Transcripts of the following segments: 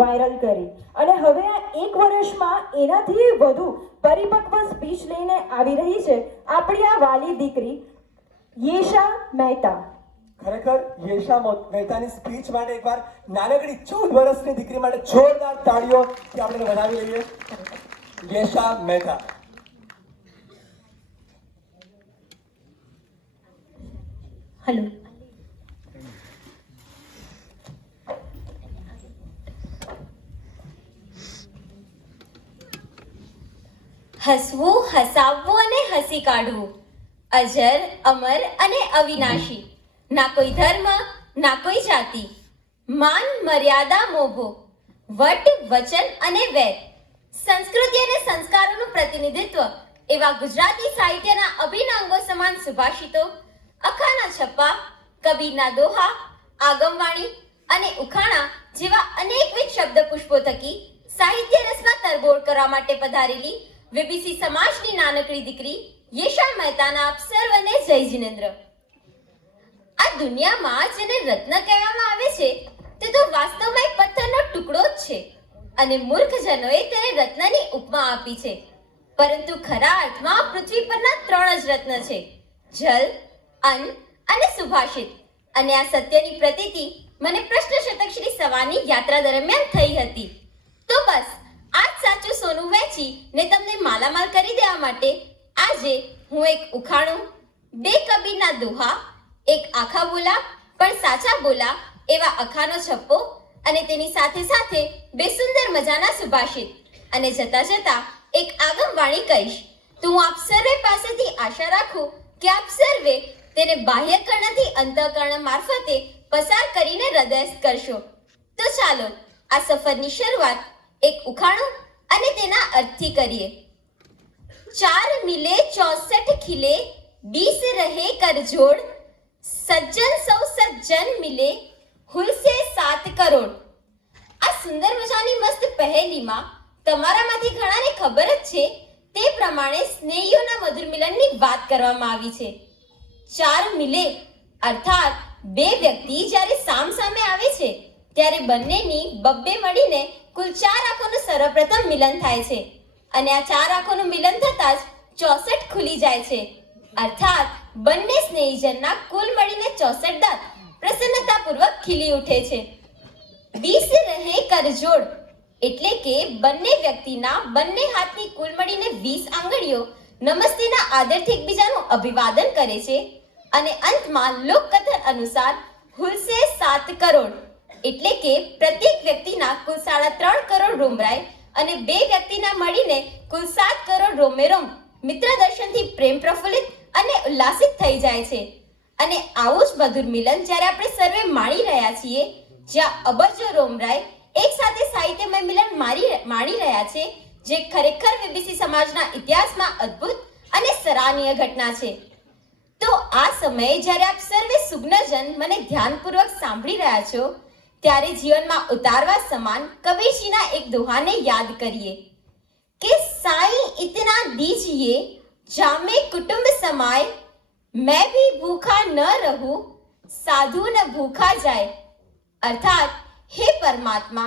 Viral કરી અને હવે આ 1 વર્ષમાં એનાથી વધુ પરિપક્વ સ્પીચ લઈને આવી રહી છે આપણી આ વાલી દીકરી યેશા મહેતા. ખરેખર યેશા મહેતાની સ્પીચ માટે એકવાર નાનકડી 14 વર્ષની દીકરી માટે જોરદાર તાળીઓથી આપણે વધાવી લઈએ. યેશા મહેતા. હેલો. હસવું, હસાવવું અને હસી કાઢવું, અજર, અમર અને અવિનાશી, ના કોઈ ધર્મ, ના કોઈ જાતિ, માન, મર્યાદા, મોભો, વટ, વચન અને વેર, સંસ્કૃતિ અને સંસ્કારોનું પ્રતિનિધિત્વ એવા ગુજરાતી સાહિત્યના અભિન્ન અંગો સમાન સુભાષિતો, અખાના છપ્પા, કબીરના દોહા, આગમવાણી અને ઉખાણા જેવા અનેકવિધ શબ્દપુષ્પો થકી સાહિત્ય રસના તરબોળ કરવા માટે પધારેલી વીબીસી સમાજની નાનકડી દીકરી યેશા મહેતાના આપ સર્વને જય જિનેન્દ્ર. આ દુનિયામાં જેને રત્ન કહેવામાં આવે છે તે તો વાસ્તવમાં એક પથ્થરનો ટુકડો જ છે અને મૂર્ખજનોએ તેને રત્નની ઉપમા આપી છે. પરંતુ ખરા અર્થમાં પૃથ્વી પરના 3 જ રત્ન છે: જલ, અન્ન અને સુભાષિત. અને આ સત્યની પ્રતીતિ મને પ્રશ્ન શતક શ્રી સવાની યાત્રા દરમિયાન થઈ હતી. તો બસ આ જ સાચું સોનું વેચી ને તમને માલામાલ કરી દેવા માટે આજે હું એક ઉખાણું, 2 કબીરના દોહા, એક આખા બોલા પણ સાચા બોલા એવા અખાનો છપ્પો અને તેની સાથે સાથે 2 સુંદર મજાના સુભાષિત અને જતા જતા એક આગમવાણી કહીશ. તો હું આપ સર્વે પાસેથી આશા રાખું કે આપ સર્વે તેને બાહ્યકર્ણથી અંતઃકર્ણ મારફતે પસાર કરીને હૃદયસ્થ કરશો. તો ચાલો આ સફરની શરૂઆત એક ઉખાણું અને તેના અર્થથી કરીએ. 4 મિલે 64 ખીલે, 20 રહે કરજોડ, સજ્જન સૌ સજ્જન મિલે, હુલસે 7 કરોડ. આ સુંદર મજાની મસ્ત પહેલીમાં તમારામાંથી ઘણાને ખબર જ છે તે પ્રમાણે સ્નેહીઓના મધુર મિલનની વાત કરવામાં આવી છે. 4 મિલે અર્થાત 2 વ્યક્તિ જ્યારે સામસામે આવે છે ત્યારે બંનેની બબ્બે મળીને કુલ 4 આંખોનું સર્વપ્રથમ મિલન થાય છે અને આ 4 આંખોનું મિલન થતાં જ 64 ખુલી જાય છે. અર્થાત બંને સ્નેહીજનના કુલ મળીને 64 દાંત પ્રસન્નતાપૂર્વક ખીલી ઉઠે છે. 20 રહે કરજોડ એટલે કે બંને વ્યક્તિના બંને હાથની કુલ મળીને 20 આંગળીઓ નમસ્તેના આદરથી એકબીજાનું અભિવાદન કરે છે અને અંતમાં લોકકથન અનુસાર હુલસે 7 કરોડ એટલે કે પ્રત્યેક વ્યક્તિના કુલ 3.5 કરોડ રોમરાય અને 2 વ્યક્તિના મળીને કુલ 7 કરોડ રોમેરોમ મિત્ર દર્શનથી પ્રેમ પ્રફુલ્લિત અને ઉલ્લાસિત થઈ જાય છે. અને આવું જ મધુર મિલન જ્યારે આપણે સર્વે માણી રહ્યા છીએ, જ્યાં અબજો રોમરાય એક સાથે સાહિત્યમય મિલન માણી રહ્યા છે, જે ખરેખર વીબીસી સમાજના ઇતિહાસમાં અદ્ભુત અને સરાહનીય ઘટના છે. તો આ સમયે જ્યારે આપ સર્વે સુગ્નજન મને ધ્યાનપૂર્વક સાંભળી રહ્યા છો ત્યારે જીવનમાં ઉતારવા સમાન કબીરજીના એક દોહાને યાદ કરીએ કે સાईं इतना दीजिए जामे कुटुंब समाए, मैं भी भूखा न रहूं, साधु न भूखा जाए. અર્થાત હે પરમાત્મા,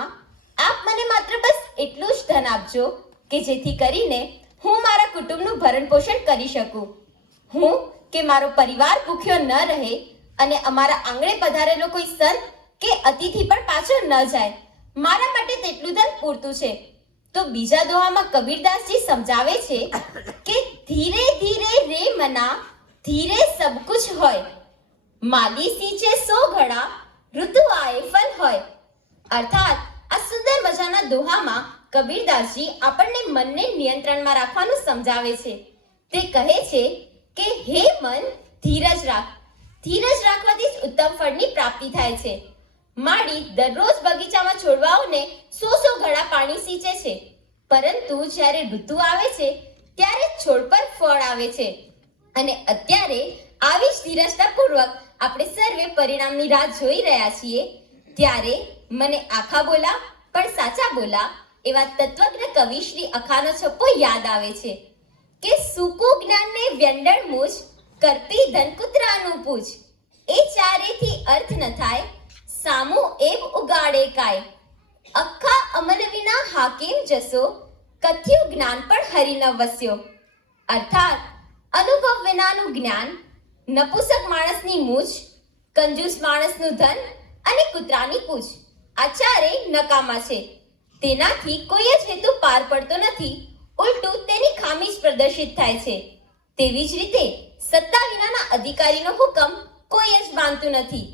આપ મને માત્ર બસ એટલું જ ધન આપજો કે જેથી કરીને હું મારા કુટુંબનું ભરણ પોષણ કરી શકું, હું કે મારો પરિવાર ભૂખ્યો ન રહે અને અમારા આંગણે પધારેલો કોઈ સંત કે અતિથિ પણ પાછો ન જાય. મારા માટે તેટલું ધન પૂરતું છે. તો બીજા દોહામાં કબીરદાસજી સમજાવે છે કે ધીરે ધીરે રે મના, ધીરે સબ કુછ હોય, માલી સીંચે 100 ઘડા, ઋતુ આએ ફલ હોય. અર્થાત આ સુંદર મજાના દોહામાં કબીરદાસજી આપણને મનને નિયંત્રણમાં રાખવાનું સમજાવે છે. તે કહે છે કે હે મન, ધીરજ રાખ. ધીરજ રાખવાથી જ ઉત્તમ ફળની પ્રાપ્તિ થાય છે. માળી દરરોજ બગીચામાં છોડવાઓને 100 ઘડા પાણી સિંચે છે, પરંતુ જ્યારે ઋતુ આવે છે ત્યારે છોડ પર ફળ આવે છે. અને અત્યારે આવી જ ધીરજતાપૂર્વક આપણે સર્વે પરિણામની રાહ જોઈ રહ્યા છીએ. ત્યારે મને આખા બોલા પણ સાચા બોલા એવા તત્વજ્ઞ કવિ શ્રી અખાનો છપ્પો યાદ આવે છે કે સૂકું જ્ઞાનને વ્યંડળ મૂજ, કરપી ધન કૂતરાનું પૂજ, એ ચારેથી અર્થ ન થાય, સામું એવ ઉગાડે કાય, અખા અમન વિના હાકેમ જશો, કથ્યું જ્ઞાન પણ હરિ ન વસ્યો. અર્થાત અનુભવ વિનાનું જ્ઞાન નપુસક માણસની મૂછ, કંજૂસ માણસનું ધન અને કૂતરાની પૂંછ આ ચારેય નકામા છે. તેનાથી કોઈ જ હેતુ પાર પડતો નથી, ઉલટું તેની ખામી જ પ્રદર્શિત થાય છે. તેવી જ રીતે સત્તા વિનાના અધિકારીનો હુકમ કોઈ જ માનતું નથી,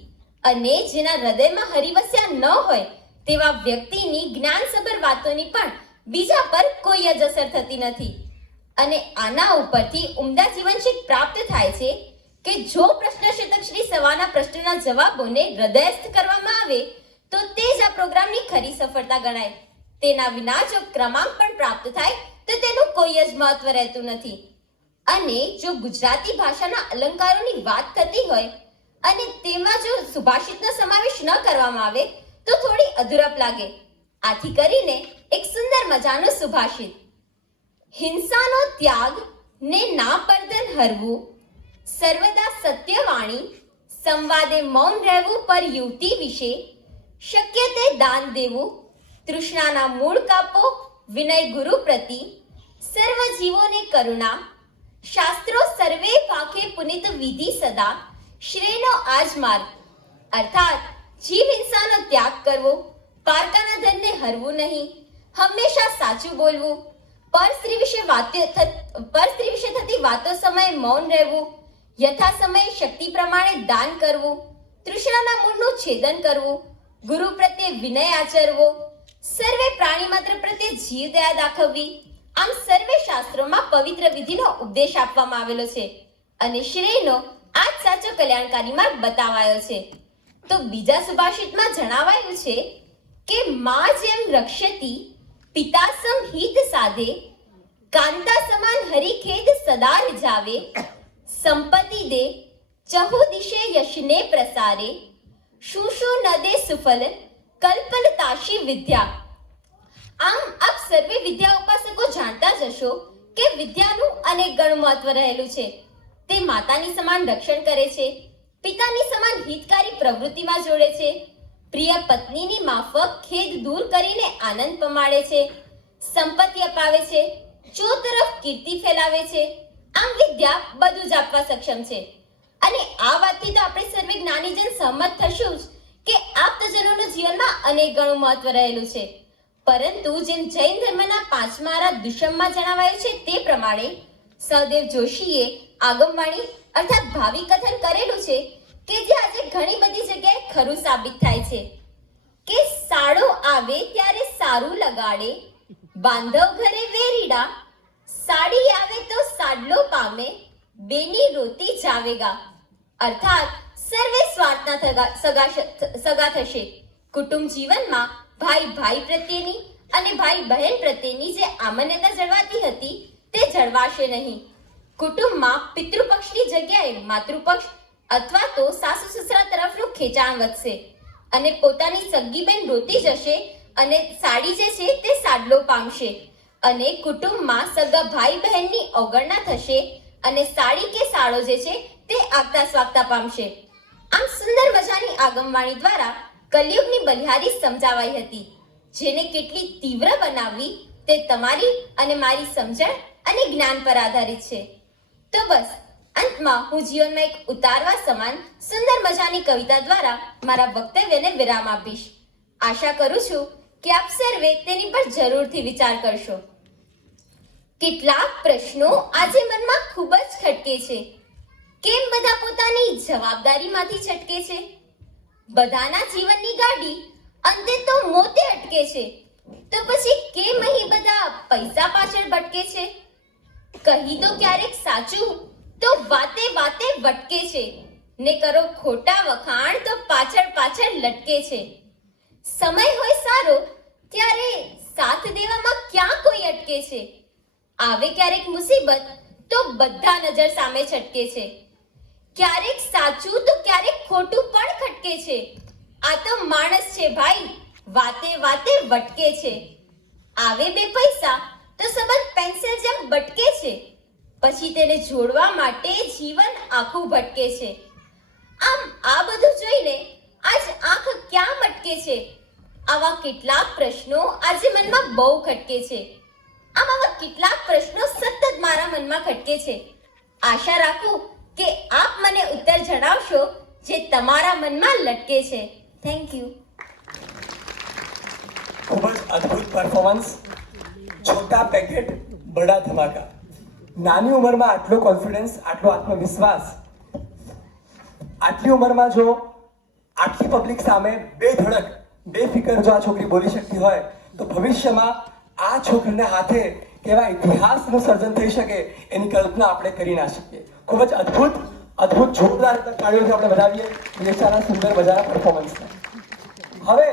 અને જેના હૃદયમાં હરિવસ્યા ન હોય તેવા વ્યક્તિની જ્ઞાનસભર વાતોની પણ બીજા પર કોઈ જ અસર થતી નથી. અને આના ઉપરથી ઉમદા જીવન શીખ પ્રાપ્ત થાય છે કે જો પ્રશ્નશતક શ્રી સવાના પ્રશ્નના જવાબોને હૃદયસ્થ કરવામાં આવે તો તે જ આ પ્રોગ્રામની ખરી સફળતા ગણાય. તેના વિના જો ક્રમાંક પણ પ્રાપ્ત થાય તો તેનું કોઈ જ મહત્વ રહેતું નથી. અને જો ગુજરાતી ભાષાના અલંકારોની વાત થતી હોય અને તેમાં જો સુભાષિતનો સમાવેશ ન કરવામાં આવે તો થોડી અધૂરપ લાગે. આથી કરીને એક સુંદર મજાનું સુભાષિત: હિંસાનો ત્યાગ ને ના પરદન હરવું, સર્વદા સત્યવાણી, સંવાદે મૌન રહેવું પર યુવતી વિશે, શક્ય તે દાન દેવું, તૃષ્ણાના મૂળ કાપો, વિનય ગુરુ પ્રતિ, સર્વ જીવોને કરુણા, શાસ્ત્રો સર્વે પાખે પુનિત વિધિ સદા, શ્રેયનો આજ માર્ગ. અર્થાત જીવ હિંસાનો ત્યાગ કરવો, પારકાના ધનને હરવું નહીં, હંમેશા સાચું બોલવું, પર સ્ત્રી વિશે થતી વાતો સમયે મૌન રહેવું, યથા સમયે શક્તિ પ્રમાણે દાન કરવું, તૃષ્ણાના મૂળનું છેદન કરવું, ગુરુ પ્રત્યે વિનય આચરવો, સર્વે પ્રાણી માત્ર પ્રત્યે જીવ દયા દાખવવી. આમ સર્વે શાસ્ત્રોમાં પવિત્ર વિધિનો ઉપદેશ આપવામાં આવેલો છે અને શ્રેયનો આ જ સાચો કલ્યાણકારી માર્ગ બતાવાયો છે. તો બીજા સુભાષિતમાં જણાવાયું છે કે માં જેમ રક્ષતી પિતા સમ હિત સાધે, કાંતા સમાન હરિખેદ સદા રીઝાવે, સંપત્તિ દે ચહુ દિશે યશને પ્રસારે, શું શું ન દે સુફલ કલ્પલતાશી વિદ્યા. આમ આપ સર્વે વિદ્યા ઉપાસકો જાણતા જ હશો કે વિદ્યાનું અનેક ગણું મહત્વ રહેલું છે. તે માતાની સમાન રક્ષણ કરે છે, પિતાની સમાન હિતકારી પ્રવૃત્તિમાં જોડે છે, પ્રિય પત્નીની માફક ખેદ દૂર કરીને આનંદ પમાડે છે, સંપત્તિ અપાવે છે, ચો તરફ કીર્તિ ફેલાવે છે. આમ વિદ્યા બધું જ આપવા સક્ષમ છે. અને આ વાતથી તો આપણે સર્વે જ્ઞાનીજન સહમત થશું જ કે આપ્તજનોના જીવનમાં અનેક ગણું મહત્વ રહેલું છે. પરંતુ જેમ જૈન ધર્મના 5મા આરા દુષ્મમાં જણાવાયું છે તે પ્રમાણે સહદેવ જોશીએ આગમવાણી અર્થાત ભાવિ કથન કરેલું છે કે જે આજે ઘણી બધી જગ્યાએ ખરું સાબિત થાય છે કે સાડો આવે ત્યારે સારું લગાડે, બાંધવ ઘરે વેરીડા, સાડી આવે તો સાડલો પામે, બેની રોતી જાવેગા. અર્થાત સર્વે સ્વાર્થના સગા થશે. કુટુંબ જીવનમાં ભાઈ ભાઈ પ્રત્યેની અને ભાઈ બહેન પ્રત્યેની જે આમન્યતા જળવાતી હતી તે જળવાશે નહીં. કુટુંબમાં પિતૃપક્ષની જગ્યાએ માતૃપક્ષ અથવા તો સાસુ સસરા તરફનું ખેંચાણ વધશે અને પોતાની સગી બેન રોતી જશે અને સાડી જે છે તે સાડલો પામશે અને કુટુંબમાં સગા ભાઈ બહેનની અવગણના થશે અને સાડી કે સાડો જે છે તે આગતા સ્વાગતા પામશે. આમ સુંદર મજાની આગમવાણી દ્વારા કલયુગની બલિહારી સમજાવાઈ હતી, જેને કેટલી તીવ્ર બનાવવી તે તમારી અને મારી સમજણ અને જ્ઞાન પર આધારિત છે. તો બસ અંતમાં હું જીવનમાં એક ઉતારવા સમાન સુંદર મજાની કવિતા દ્વારા મારા વક્તવ્યને વિરામ આપીશ. આશા કરું છું કે આપ સર્વે તેની પર જરૂરથી વિચાર કરશો. કેટલાક પ્રશ્નો આજે મનમાં ખૂબ જ ખટકે છે. કેમ બધા પોતાની જવાબદારીમાંથી છટકે છે? બધાના જીવનની ગાડી અંતે તો મોતે અટકે છે, તો પછી કેમ અહીં બધા પૈસા પાછળ ભટકે છે? કહી તો ક્યારેક સાચું તો વાતે વાતે વટકે છે, ને કરો ખોટા વખાણ તો પાછળ પાછળ લટકે છે. સમય હોય સારો ત્યારે સાથ દેવામાં ક્યાં કોઈ અટકે છે? આવે ક્યારેક મુસીબત તો બધા નજર સામે છટકે છે. ક્યારેક સાચું તો ક્યારેક ખોટું પણ ખટકે છે. આ તો માણસ છે ભાઈ, વાતે વાતે વટકે છે. આવે બે પૈસા તો સંબંધ પેન્સિલ જેમ બટકે છે, પછી તેને જોડવા માટે જીવન આખું ભટકે છે. આમ આ બધું જોઈને આજ આંખ ક્યાં મટકે છે? આવા કેટલાક પ્રશ્નો આજે મનમાં બહુ ખટકે છે. આવા કેટલાક પ્રશ્નો સતત મારા મનમાં ખટકે છે. આશા રાખું કે આપ મને ઉત્તર જણાવશો જે તમારા મનમાં લટકે છે. Thank you. ખૂબ જ અદ્ભુત પરફોર્મન્સ. છોટા પેકેટ બડા ધમાકા. નાની ઉંમરમાં આટલો કોન્ફિડન્સ, આટલો આત્મવિશ્વાસ, આટલી ઉંમરમાં જો આટલી પબ્લિક સામે બેધડક બેફિકર જો આ છોકરી બોલી શકતી હોય તો ભવિષ્યમાં આ છોકરીના હાથે કેવા ઇતિહાસનું સર્જન થઈ શકે એની કલ્પના આપણે કરી ના શકીએ. ખૂબ જ અદ્ભુત જોરદાર તાળીઓથી આપણે વધાવીએ યેશાના સુંદર મજાના પરફોર્મન્સને. હવે